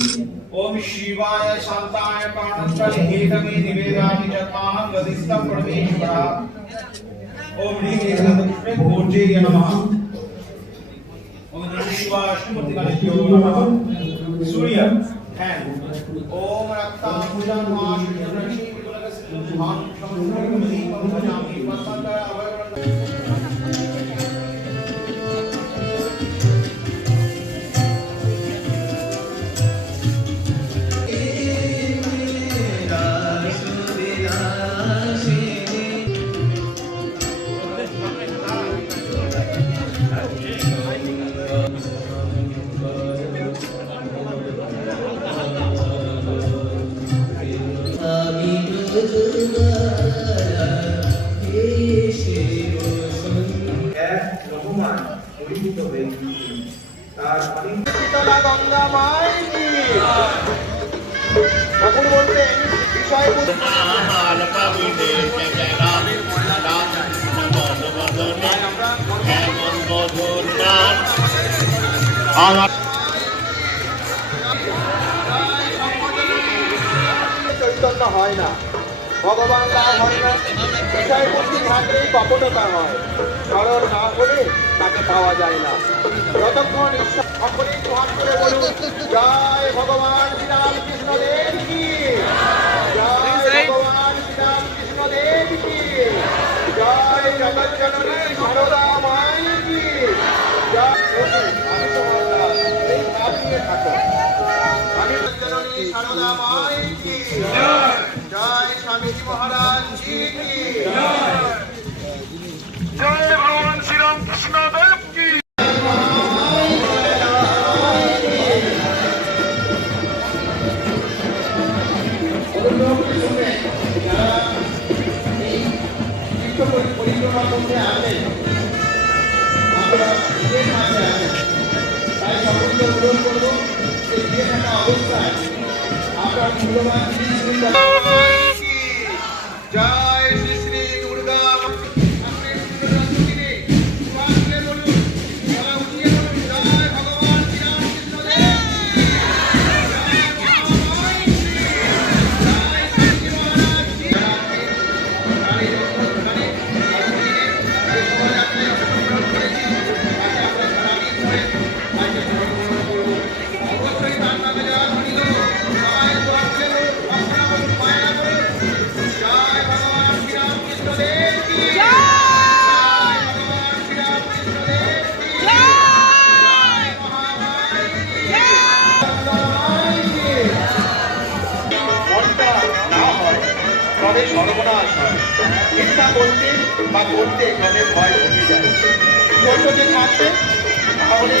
ओम शिवाय शांताय प्राणस्थले हेतवे निवेदामि जन्माहं गदिष्टं परमेश्वरा ओम ह्रीं एकदन्तपुष्पे भोज्ये नमः ओम नमः शिवाय अष्टमूर्तिगणेभ्यो नमः सूर्य हैंड ओम रक्तांबुजं माशुरक्षि विपुलकसिंहां शंभुं भजामि वसन्तय গঙ্গা মাইনি ঠাকুর বলতেন বিষয় চৈতন্য হয় না, ভগবান লাভ হয় না, বিষয় বুদ্ধি থাকলেই কপটতা হয়, স্মরণ না হলে তাকে পাওয়া যায় না। যতক্ষণ ঈশ্বর সকলেই প্রহার করে বলুন জয় ভগবান শ্রীরামকৃষ্ণ দেব কি, জয় ভগবান শ্রীরামকৃষ্ণ দেব কি, জয় জগজ্জননী সারদা মাই কি জয়। আমি তো এই ভাব নিয়ে থাকো, আমি জগজ্জননী সারদা মাই কি জয়, স্বামীজি মহারাজ জি কি জয়, ভগবান শ্রীরামকৃষ্ণ দেব কি। পরিক্রমার মধ্যে আছেন, আমরা বিয়ে মাঝে আছেন, তাই সকলকে অনুরোধ করবো এই বিয়ে থাকা অবস্থায় আপনার মূল্যবান জয় শ্রী শ্রী দুর্গা সর্বনাশ হয়। চিন্তা করতে বা করতে মনে ভয় ঢুকে যায়। ছোট যে থাকবে তাহলে